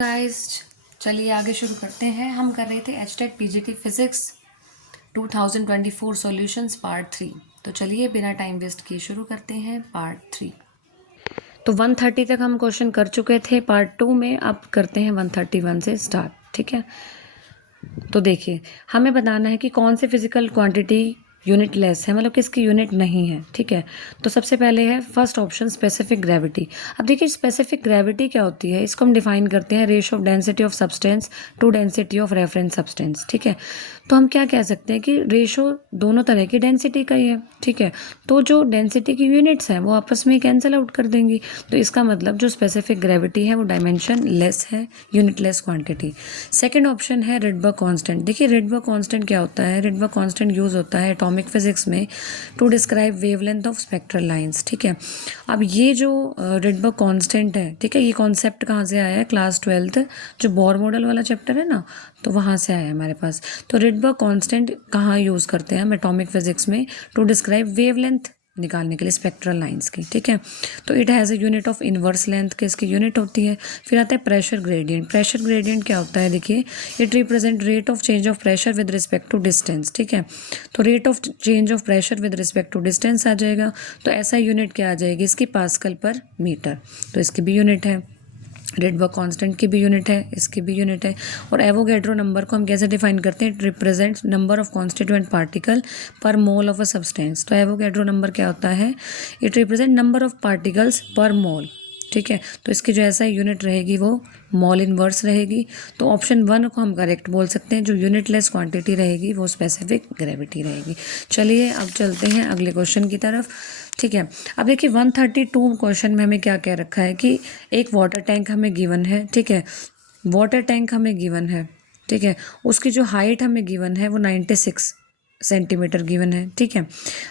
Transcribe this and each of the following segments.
Guys, चलिए आगे शुरू करते हैं। हम कर रहे थे HTET PGT physics 2024 solutions part 3। तो चलिए बिना टाइम वेस्ट किए शुरू करते हैं पार्ट 3। तो 130 तक हम क्वेश्चन कर चुके थे पार्ट 2 में। अब करते हैं 131 से स्टार्ट। ठीक है, तो देखिए हमें बताना है कि कौन से फिजिकल क्वांटिटी यूनिट लेस है, मतलब किसकी यूनिट नहीं है। ठीक है, तो सबसे पहले है फर्स्ट ऑप्शन स्पेसिफिक ग्रेविटी। अब देखिए स्पेसिफिक ग्रेविटी क्या होती है, इसको हम डिफाइन करते हैं ratio of density of substance to density of reference substance. ठीक है, तो हम क्या कह सकते हैं कि रेशियो दोनों तरह की डेंसिटी का ही है। ठीक है, तो जो डेंसिटी की यूनिट्स हैं वो आपस में कैंसिल आउट कर देंगी। तो इसका मतलब जो स्पेसिफिक ग्रेविटी है वो डायमेंशन लेस है, unitless quantity. Second option है रिडबर्ग कांस्टेंट। देखिए रिडबर्ग कांस्टेंट क्या होता है, रिडबर्ग कांस्टेंट यूज होता है एटॉमिक फिजिक्स में to describe wavelength of spectral lines. ठीक है, अब ये जो रिडबर्ग कांस्टेंट है, ठीक है, ये कॉन्सेप्ट कहाँ से आया है, क्लास 12th जो बोर मॉडल वाला चैप्टर है ना, तो वहाँ से आया है हमारे पास। तो रिडबर्ग कांस्टेंट कहाँ यूज़ करते हैं हम एटॉमिक फिजिक्स में, टू डिस्क्राइब वेवलेंथ निकालने के लिए स्पेक्ट्रल लाइंस की। ठीक है, तो it has a unit of inverse length के इसकी यूनिट होती है। फिर आता है प्रेशर ग्रेडियंट। प्रेशर ग्रेडियंट क्या होता है, देखिए it represent rate of change of pressure with respect to distance. ठीक है, तो rate of change of pressure with respect to distance आ जाएगा। तो ऐसा यूनिट क्या आ जाएगी इसकी, पास्कल पर मीटर। तो इसकी भी यूनिट है, रिडबर्ग कांस्टेंट की भी यूनिट है, इसकी भी यूनिट है। और एवोगैड्रो नंबर को हम कैसे डिफाइन करते हैं, it represents number of constituent particle पर मोल ऑफ अ सब्सटेंस। तो एवोगैड्रो नंबर क्या होता है, it represent number of particles पर मोल। ठीक है, तो इसकी जो ऐसा यूनिट रहेगी वो मॉल इनवर्स रहेगी। तो ऑप्शन 1 को हम करेक्ट बोल सकते हैं, जो यूनिटलेस क्वांटिटी रहेगी वो स्पेसिफिक ग्रेविटी रहेगी। चलिए अब चलते हैं अगले क्वेश्चन की तरफ। ठीक है, अब देखिए 132 क्वेश्चन में हमें क्या कह रखा है कि एक वाटर टैंक हमें गिवन है। ठीक है, वाटर टैंक हमें गिवन है। ठीक है, उसकी जो हाइट हमें गिवन है वो 96 सेंटीमीटर गिवन है। ठीक है,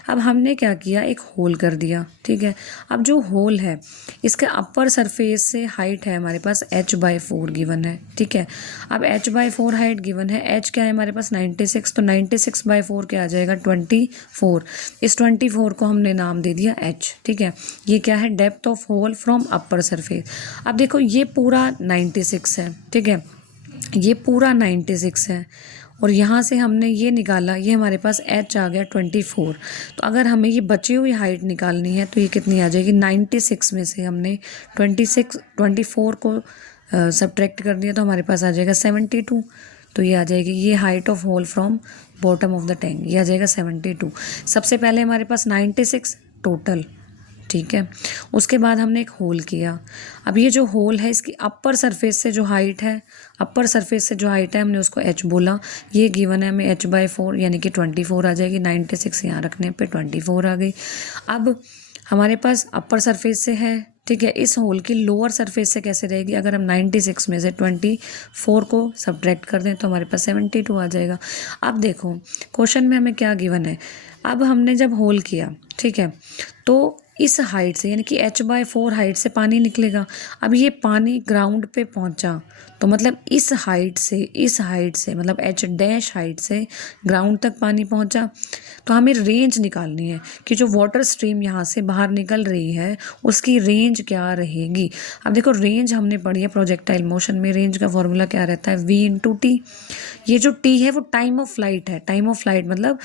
अब हमने क्या किया, एक होल कर दिया। ठीक है, अब जो होल है इसके अपर सरफेस से हाइट है हमारे पास h/4 गिवन है। ठीक है, अब h/4 हाइट गिवन है, h क्या है हमारे पास 96, तो 96/4 क्या आ जाएगा 24। इस 24 को हमने नाम दे दिया h। ठीक है, ये क्या है, depth of hole from upper surface. अब देखो ये पूरा 96 है। ठीक है, ये पूरा 96 है और यहाँ से हमने ये निकाला, ये हमारे पास h आ गया 24। तो अगर हमें ये बची हुई हाइट निकालनी है तो ये कितनी आ जाएगी, 96 में से हमने 24 को सब्ट्रैक्ट कर दिया तो हमारे पास आ जाएगा 72। तो ये आ जाएगी, ये height of hole from bottom of the tank, ये आ जाएगा 72। सबसे पहले हमारे पास 96 टोटल। ठीक है, उसके बाद हमने एक होल किया। अब ये जो होल है इसकी अपर सरफेस से जो हाइट है, अपर सरफेस से जो हाइट है हमने उसको h बोला। ये गिवन है हमें h/4 यानी कि 24 आ जाएगी। 96 यहाँ रखने पे 24 आ गई। अब हमारे पास अपर सरफेस से है। ठीक है, इस होल की लोअर सरफेस से कैसे रहेगी, अगर हम 96 में से 24 को सब्ट्रैक्ट कर दें तो हमारे पास 72 आ जाएगा। अब देखो क्वेश्चन में हमें क्या गिवन है, अब हमने जब होल किया, ठीक है, तो इस हाइट से यानी कि h/4 हाइट से पानी निकलेगा। अब ये पानी ग्राउंड पे पहुंचा तो मतलब इस हाइट से मतलब h' हाइट से ग्राउंड तक पानी पहुंचा। तो हमें रेंज निकालनी है कि जो वाटर स्ट्रीम यहाँ से बाहर निकल रही है उसकी रेंज क्या रहेगी। अब देखो रेंज हमने पढ़ी है प्रोजेक्टाइल मोशन में, रेंज का फॉर्मूला क्या रहता है, v/t। ये जो t है वो टाइम ऑफ फ्लाइट है। टाइम ऑफ फ्लाइट मतलब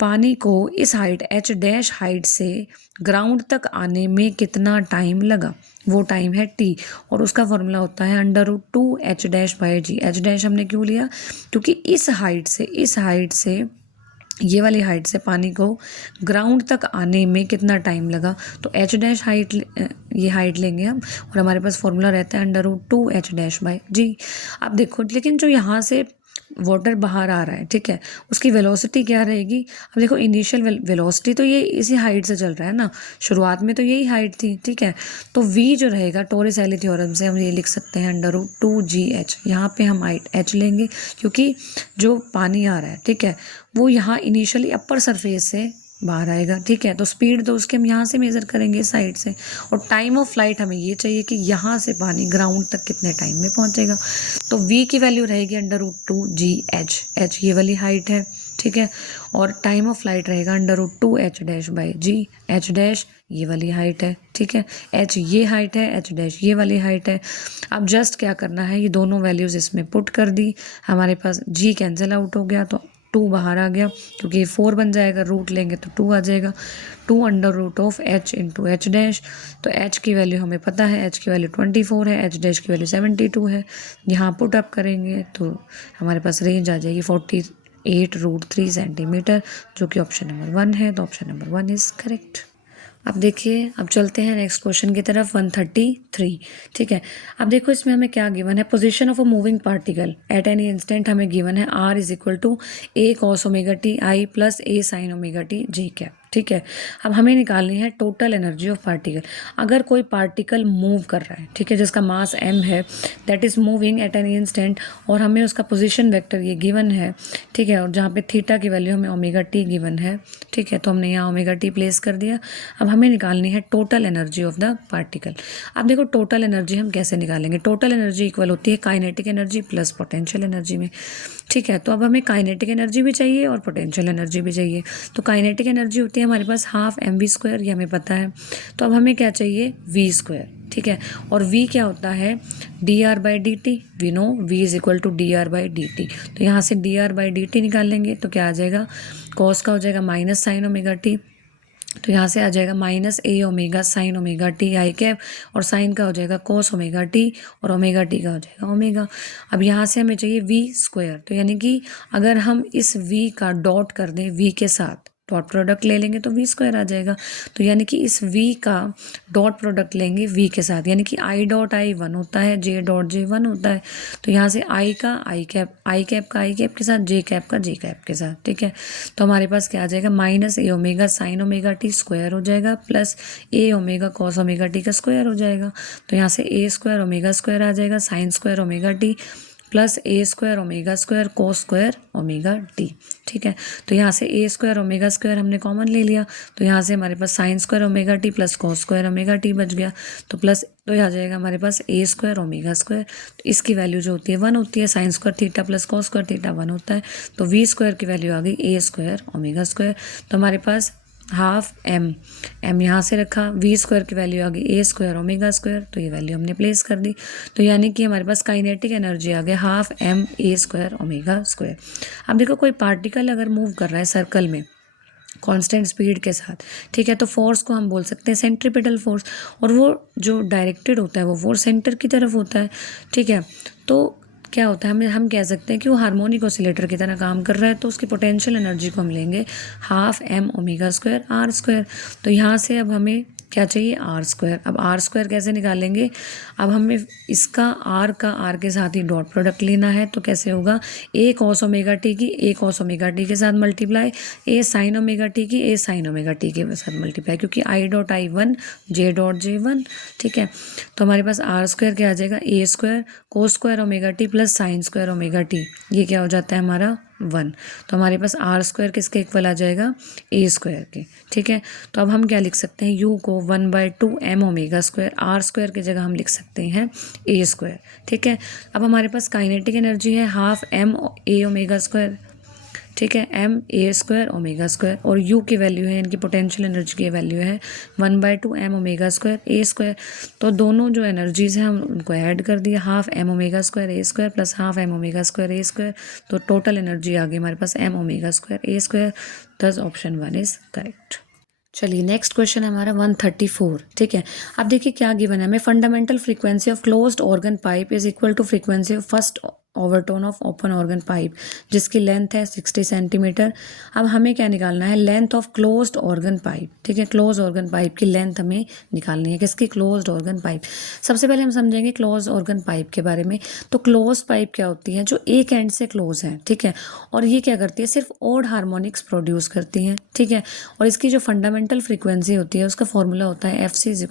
पानी को इस हाइट h' हाइट से ग्राउंड तक आने में कितना टाइम लगा, वो टाइम है t। और उसका फॉर्मूला होता है √2h'/g। h' हमने क्यों लिया, क्योंकि इस हाइट से ये वाली हाइट से पानी को ग्राउंड तक आने में कितना टाइम लगा। तो h' हाइट, ये हाइट लेंगे हम और हमारे पास फॉर्मूला रहता है √2h'/g। अब देखो लेकिन जो यहाँ से वाटर बाहर आ रहा है, ठीक है, उसकी वेलोसिटी क्या रहेगी। अब देखो इनिशियल वेलोसिटी तो ये इसी हाइट से चल रहा है ना, शुरुआत में तो यही हाइट थी। ठीक है, तो v जो रहेगा टोरिस-एली थ्योरम से हम ये लिख सकते हैं √2gh। यहाँ पे हम हाइट h लेंगे क्योंकि जो पानी आ रहा है, ठीक है, वो यहाँ इनिशियली अपर सरफेस से बाहर आएगा, ठीक है। तो स्पीड तो उसके हम यहाँ से मेज़र करेंगे साइड से, और टाइम ऑफ फ्लाइट हमें ये चाहिए कि यहाँ से पानी ग्राउंड तक कितने टाइम में पहुँचेगा। तो v की वैल्यू रहेगी √2 g h ये वाली हाइट है, ठीक है। और टाइम ऑफ फ्लाइट रहेगा √2h-g, h' ये वाली हाइट है, ठीक है। h ये हाइट है, h' ये वाली हाइट है। अब जस्ट क्या करना है, ये दोनों वैल्यूज़ इसमें पुट कर दी, हमारे पास g कैंसिल आउट हो गया तो 2 बाहर आ गया, क्योंकि ये 4 बन जाएगा, रूट लेंगे तो 2 आ जाएगा। 2 √h इंटू h'। तो h की वैल्यू हमें पता है, h की वैल्यू 24 है, h' की वैल्यू 72 है। यहाँ पुट अप करेंगे तो हमारे पास रेंज आ जाएगी 48√3 सेंटीमीटर, जो कि ऑप्शन नंबर 1 है। तो ऑप्शन नंबर 1 इज़ करेक्ट। अब देखिए, अब चलते हैं नेक्स्ट क्वेश्चन की तरफ, 133, ठीक है। अब देखो इसमें हमें क्या गिवन है, position of a moving particle at any instant हमें गिवन है r = a cos ω t i plus a sin ω t j cap, ठीक है। अब हमें निकालनी है टोटल एनर्जी ऑफ पार्टिकल। अगर कोई पार्टिकल मूव कर रहा है, ठीक है, जिसका मास m है, that is moving at any instant, और हमें उसका पोजीशन वेक्टर ये गिवन है, ठीक है, और जहाँ पे थीटा की वैल्यू हमें ω t गिवन है, ठीक है, तो हमने यहाँ ω t प्लेस कर दिया। अब हमें निकालनी है total energy of the particle. अब देखो टोटल एनर्जी हम कैसे निकालेंगे, टोटल एनर्जी इक्वल होती है kinetic energy plus potential energy में, ठीक है। तो अब हमें काइनेटिक एनर्जी भी चाहिए और पोटेंशियल एनर्जी भी चाहिए। तो काइनेटिक एनर्जी होती है हमारे पास ½ mv², ये हमें पता है। तो अब हमें क्या चाहिए, v², ठीक है। और v क्या होता है, dr/dt, we know v = dr/dt। तो यहाँ से dr/dt निकाल लेंगे तो क्या आ जाएगा, कॉस का हो जाएगा माइनस साइन ω t, तो यहाँ से आ जाएगा -a ω sin ω t I cap, और साइन का हो जाएगा cos ω t, और ω t का हो जाएगा ओमेगा। अब यहाँ से हमें चाहिए v², तो यानी कि अगर हम इस v का डॉट कर दें v के साथ, डॉट प्रोडक्ट ले लेंगे तो v² आ जाएगा। तो यानी कि इस v का डॉट प्रोडक्ट लेंगे v के साथ, यानी कि i.i 1 होता है, j.j 1 होता है। तो यहाँ से i का i कैप, i कैप का i कैप के साथ, j कैप का j कैप के साथ, ठीक है। तो हमारे पास क्या आ जाएगा, -a ω sin ω t² हो जाएगा, प्लस a ω cos ω t का स्क्वायर हो जाएगा। तो यहाँ से a² ω² आ जाएगा, sin² ω t plus a² ω² cos² ω t, ठीक है। तो यहाँ से a² ω² हमने कॉमन ले लिया, तो यहाँ से हमारे पास sin² ω t plus cos² ω t बच गया। तो प्लस तो यह आ जाएगा हमारे पास a² ω²। तो इसकी वैल्यू जो होती है 1 होती है, sin² theta plus cos² theta 1 होता है। तो v² की वैल्यू आ गई a² ω²। तो हमारे पास m यहाँ से रखा, v² की वैल्यू आ गई a² ω², तो ये वैल्यू हमने प्लेस कर दी। तो यानी कि हमारे पास काइनेटिक एनर्जी आ गया m a² ω²। अब देखो कोई पार्टिकल अगर मूव कर रहा है सर्कल में कांस्टेंट स्पीड के साथ, ठीक है, तो फोर्स को हम बोल सकते हैं सेंट्रीपिटल फोर्स, और वो जो डायरेक्टेड होता है वो फोर्स सेंटर की तरफ होता है, ठीक है। तो क्या होता है, हम कह सकते हैं कि वो हार्मोनिक ऑसिलेटर की तरह काम कर रहा है, तो उसकी पोटेंशियल एनर्जी को हम लेंगे m ω² r²। तो यहाँ से अब हमें क्या चाहिए, r²। अब r² कैसे निकालेंगे, अब हमें इसका r के साथ ही डॉट प्रोडक्ट लेना है। तो कैसे होगा, a cos ω t की a cos ω t के साथ मल्टीप्लाई, a sin ω t की a sin ω t के साथ मल्टीप्लाई, क्योंकि i.i 1 j.j 1, ठीक है। तो हमारे पास r² क्या आ जाएगा, a² cos² ω t plus sin² ω t, ये क्या हो जाता है हमारा 1। तो हमारे पास r² किसके इक्वल आ जाएगा, a² के, ठीक है। तो अब हम क्या लिख सकते हैं, u को 1/2 m ω², r² की जगह हम लिख सकते हैं a², ठीक है। अब हमारे पास काइनेटिक एनर्जी है m a ω², ठीक है, m a² ω², और u की वैल्यू है, इनकी पोटेंशियल एनर्जी की वैल्यू है 1/2 m ω² a²। तो दोनों जो एनर्जीज हैं हम उनको ऐड कर दिया, m ω² a² plus m ω² a²। तो टोटल एनर्जी आ गई हमारे पास m ω² a²। दस ऑप्शन 1 इज करेक्ट। चलिए नेक्स्ट क्वेश्चन है हमारा 134, ठीक है। अब देखिए क्या गिवन है हमें, fundamental frequency of closed organ pipe is equal to frequency of first overtone of open organ pipe, जिसकी लेंथ है 60 सेंटीमीटर। अब हमें क्या निकालना है, length of closed organ pipe, ठीक है। क्लोज ऑर्गन पाइप की लेंथ हमें निकालनी है, किसकी, क्लोज्ड ऑर्गन पाइप। सबसे पहले हम समझेंगे क्लोज ऑर्गन पाइप के बारे में। तो क्लोज पाइप क्या होती है, जो एक एंड से क्लोज है, ठीक है, और ये क्या करती है, सिर्फ ऑड हार्मोनिक्स प्रोड्यूस करती हैं, ठीक है। और इसकी जो फंडामेंटल फ्रीक्वेंसी होती है उसका फॉर्मूला होता है FC =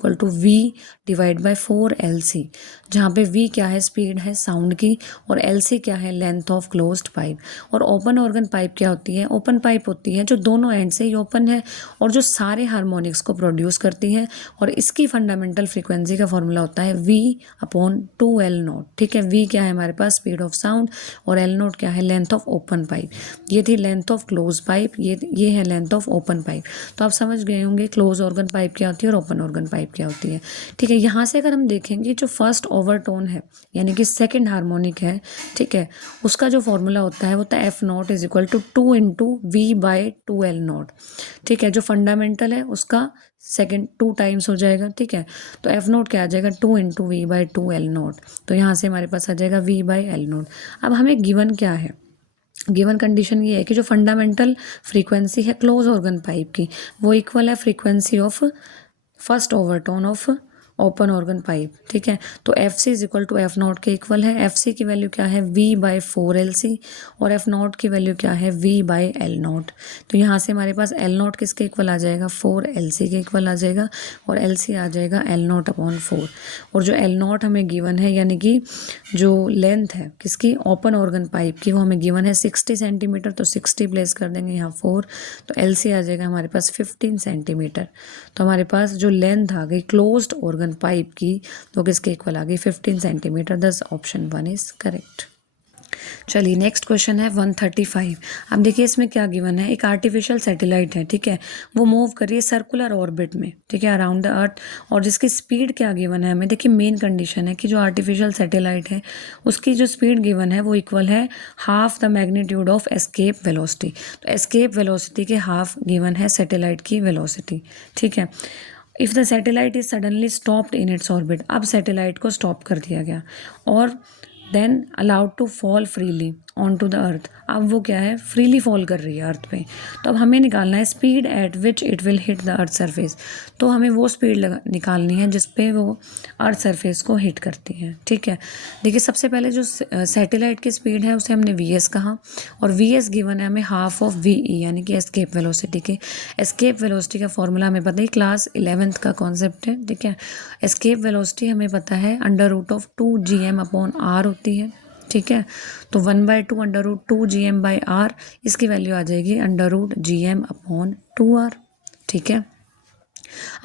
V/4LC, जहाँ पे V क्या है, स्पीड है साउंड की, और LC क्या है, लेंथ ऑफ क्लोज्ड पाइप। और ओपन ऑर्गन पाइप क्या होती है, ओपन पाइप होती है जो दोनों एंड से ही ओपन है और जो सारे हार्मोनिक्स को प्रोड्यूस करती है। और इसकी फंडामेंटल फ्रीक्वेंसी का फॉर्मूला होता है V/2L0। ठीक है, V क्या है हमारे पास, स्पीड ऑफ साउंड, और L0 क्या है, लेंथ ऑफ ओपन पाइप। ये थी लेंथ ऑफ क्लोज पाइप, ये है लेंथ ऑफ ओपन पाइप। तो आप समझ गए होंगे क्लोज ऑर्गन पाइप क्या होती है और ओपन ऑर्गन पाइप क्या होती है। ठीक है, यहाँ से अगर हम देखेंगे जो फर्स्ट ओवरटोन है यानी कि सेकंड हार्मोनिक है, ठीक है, उसका जो फॉर्मूला होता है वो होता है F0 = 2 × V/2L0। ठीक है, जो फंडामेंटल है उसका सेकेंड 2 टाइम्स हो जाएगा। ठीक है, तो F0 क्या आ जाएगा, 2 × V/2L0। तो यहाँ से हमारे पास आ जाएगा V/L0। अब हमें गिवन क्या है, गिवन कंडीशन ये है कि जो फंडामेंटल फ्रीक्वेंसी है क्लोज ऑर्गन पाइप की वो इक्वल है frequency of first overtone of open organ pipe. ठीक है, तो FC = F0 के इक्वल है। FC की वैल्यू क्या है, V/4LC, और F0 की वैल्यू क्या है, V/L0। तो यहाँ से हमारे पास L0 किसके इक्वल आ जाएगा, 4LC के इक्वल आ जाएगा, और LC आ जाएगा L0/4। और जो L0 हमें गिवन है यानी कि जो लेंथ है किसकी, ओपन ऑर्गन पाइप की, वो हमें गिवन है 60 सेंटीमीटर। तो 60 प्लेस कर देंगे यहाँ 4, तो LC आ जाएगा हमारे पास 15 सेंटीमीटर। तो हमारे पास जो लेंथ आ गई क्लोज्ड ऑर्गन पाइप की तो किसके इक्वल आ गई, 15 सेंटीमीटर। दस ऑप्शन 1 इज करेक्ट। चलिए नेक्स्ट क्वेश्चन है 135। अब देखिए इसमें क्या गिवन है, एक आर्टिफिशियल सैटेलाइट है, ठीक है, वो मूव कर रही है सर्कुलर ऑर्बिट में, ठीक है, अराउंड द अर्थ, और जिसकी स्पीड क्या गिवन है हमें। देखिए मेन कंडीशन है कि जो आर्टिफिशियल सैटेलाइट है उसकी जो स्पीड गिवन है वो इक्वल है half the magnitude of escape velocity. तो एस्केप वेलोसिटी के हाफ गिवन है सैटेलाइट की वेलोसिटी। ठीक है, if the satellite is suddenly stopped in its orbit, अब सैटेलाइट को स्टॉप कर दिया गया, और then allowed to fall freely on to the earth, अब वो क्या है, फ्रीली फॉल कर रही है अर्थ पे। तो अब हमें निकालना है speed at which it will hit the earth surface. तो हमें वो स्पीड निकालनी है जिस पे वो अर्थ सरफेस को हिट करती है। ठीक है, देखिए सबसे पहले जो सैटेलाइट की स्पीड है उसे हमने वी.एस. कहा, और वी.एस. गिवन है हमें हाफ ऑफ वी.ई. यानी कि एस्केप वेलोसिटी के। एस्केप वेलोसिटी का फॉर्मूला हमें पता है, क्लास 11th का कॉन्सेप्ट है। ठीक है, एस्केप वेलोसिटी हमें पता है √2gm/r होती है। ठीक है, तो 1/2 √2gm/r, इसकी वैल्यू आ जाएगी √gm/2r। ठीक है,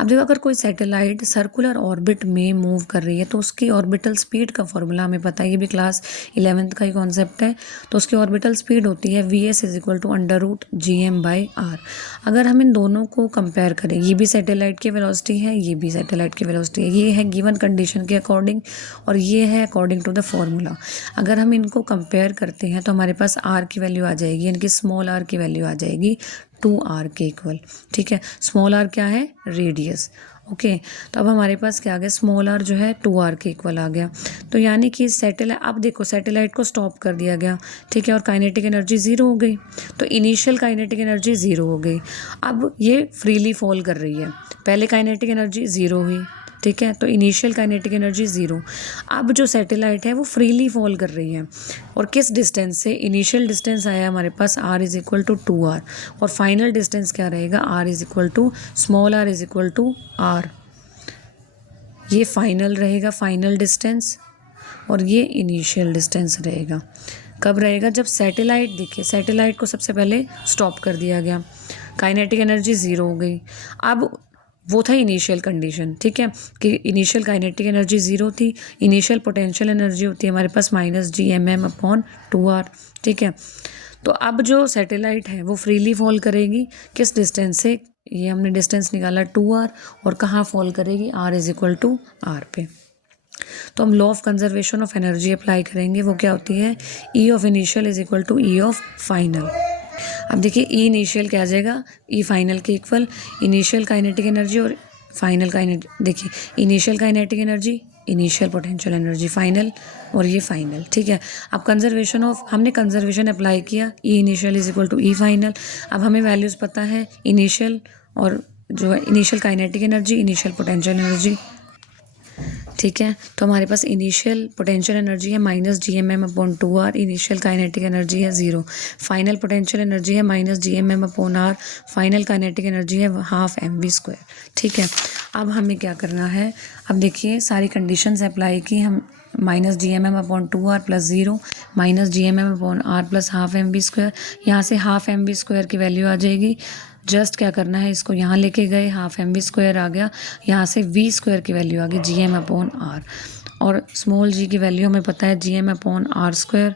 अब देखो अगर कोई सैटेलाइट सर्कुलर ऑर्बिट में मूव कर रही है तो उसकी ऑर्बिटल स्पीड का फॉर्मूला हमें पता है, ये भी क्लास 11th का ही कॉन्सेप्ट है। तो उसकी ऑर्बिटल स्पीड होती है Vs = √gm/r। अगर हम इन दोनों को कंपेयर करें, ये भी सैटेलाइट की वेलोसिटी है, ये भी सैटेलाइट की वेलोसिटी है, ये है गिवन कंडीशन के अकॉर्डिंग और ये है अकॉर्डिंग टू द फॉर्मूला। अगर हम इनको कंपेयर करते हैं तो हमारे पास r की वैल्यू आ जाएगी, यानी कि स्मॉल r की वैल्यू आ जाएगी 2r के इक्वल। ठीक है, स्मॉल r क्या है, रेडियस। ओके, तो अब हमारे पास क्या आ गया, स्मॉल r जो है 2r के इक्वल आ गया। तो यानी कि सैटेलाइट, अब देखो सैटेलाइट को स्टॉप कर दिया गया, ठीक है, और काइनेटिक एनर्जी 0 हो गई। तो इनिशियल काइनेटिक एनर्जी 0 हो गई, अब ये फ्रीली फॉल कर रही है। पहले काइनेटिक एनर्जी 0 हुई, ठीक है, तो इनिशियल काइनेटिक एनर्जी 0। अब जो सैटेलाइट है वो फ्रीली फॉल कर रही है, और किस डिस्टेंस से, इनिशियल डिस्टेंस आया हमारे पास r = 2r, और फाइनल डिस्टेंस क्या रहेगा, r = r। ये फाइनल रहेगा, फाइनल डिस्टेंस, और ये इनिशियल डिस्टेंस रहेगा। कब रहेगा, जब सैटेलाइट, देखिए सैटेलाइट को सबसे पहले स्टॉप कर दिया गया, काइनेटिक एनर्जी 0 हो गई। अब वो था इनिशियल कंडीशन, ठीक है, कि इनिशियल काइनेटिक एनर्जी 0 थी, इनिशियल पोटेंशियल एनर्जी होती है हमारे पास -gmm/2r। ठीक है, तो अब जो सैटेलाइट है वो फ्रीली फॉल करेगी, किस डिस्टेंस से, ये हमने डिस्टेंस निकाला 2r, और कहाँ फॉल करेगी, r = r पे। तो हम law of conservation of energy apply करेंगे, वो क्या होती है, E of initial = E of final. अब देखिए ई इनिशियल क्या आ जाएगा, ई फाइनल के इक्वल, इनिशियल काइनेटिक एनर्जी और फाइनल काइनेटिक, देखिए initial kinetic energy, initial potential energy, final, और ये फाइनल। ठीक है, अब कंजर्वेशन ऑफ, हमने कंजर्वेशन अप्लाई किया, ई इनिशियल = ई फाइनल। अब हमें वैल्यूज़ पता है, इनिशियल और जो है initial kinetic energy, initial potential energy. ठीक है, तो हमारे पास इनिशियल पोटेंशियल एनर्जी है -gmm/2r, इनिशियल काइनेटिक एनर्जी है 0, फाइनल पोटेंशियल एनर्जी है -gmm/r, फाइनल काइनेटिक एनर्जी है ½ mv²। ठीक है, अब हमें क्या करना है, अब देखिए सारी कंडीशंस अप्लाई की, हम minus G M M upon 2r plus 0 minus G M M upon r plus half M V square. यहाँ से हाफ एम वी स्क्वायर की वैल्यू आ जाएगी। जस्ट क्या करना है, इसको यहाँ लेके गए, हाफ एम वी स्क्वायर आ गया। यहाँ से वी स्क्वायर की वैल्यू आ गई जी एम अपॉन आर, और स्मॉल जी की वैल्यू हमें पता है G M upon R square.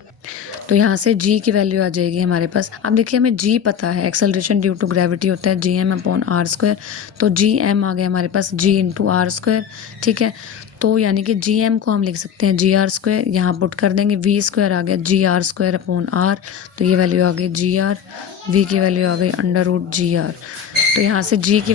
तो यहाँ से जी की वैल्यू आ जाएगी हमारे पास। अब देखिए हमें जी पता है, एक्सेलरेशन ड्यू टू ग्रेविटी होता है G M upon R square. तो जी एम आ गया हमारे पास जी इंटू आर स्क्वायर। ठीक है, तो यानी कि जी एम को हम लिख सकते हैं जी आर स्क्वायर, यहाँ पुट कर देंगे, वी स्क्वायर आ गया जी आर स्क्वायर अपॉन आर। तो ये वैल्यू आ गई जी आर, वी की वैल्यू आ गई अंडर रूट जी आर। तो यहाँ से जी की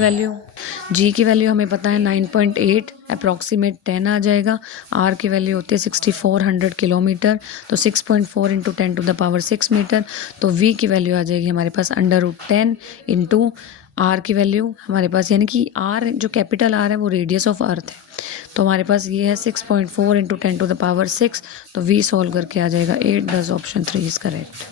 वैल्यू हमें पता है 9.8, अप्रॉक्सीमेट 10 आ जाएगा। आर की वैल्यू होती है 6400 किलोमीटर, तो 6.4 into 10 to the power 6 metre. तो वी की वैल्यू आ जाएगी हमारे पास अंडर रूट 10 इंटू आर की वैल्यू हमारे पास, यानी कि आर जो कैपिटल आर है वो रेडियस ऑफ अर्थ है। तो हमारे पास ये है 6.4 इंटू 10 टू द पावर 6। तो वी सॉल्व करके आ जाएगा 8। 10 ऑप्शन 3 इज करेक्ट।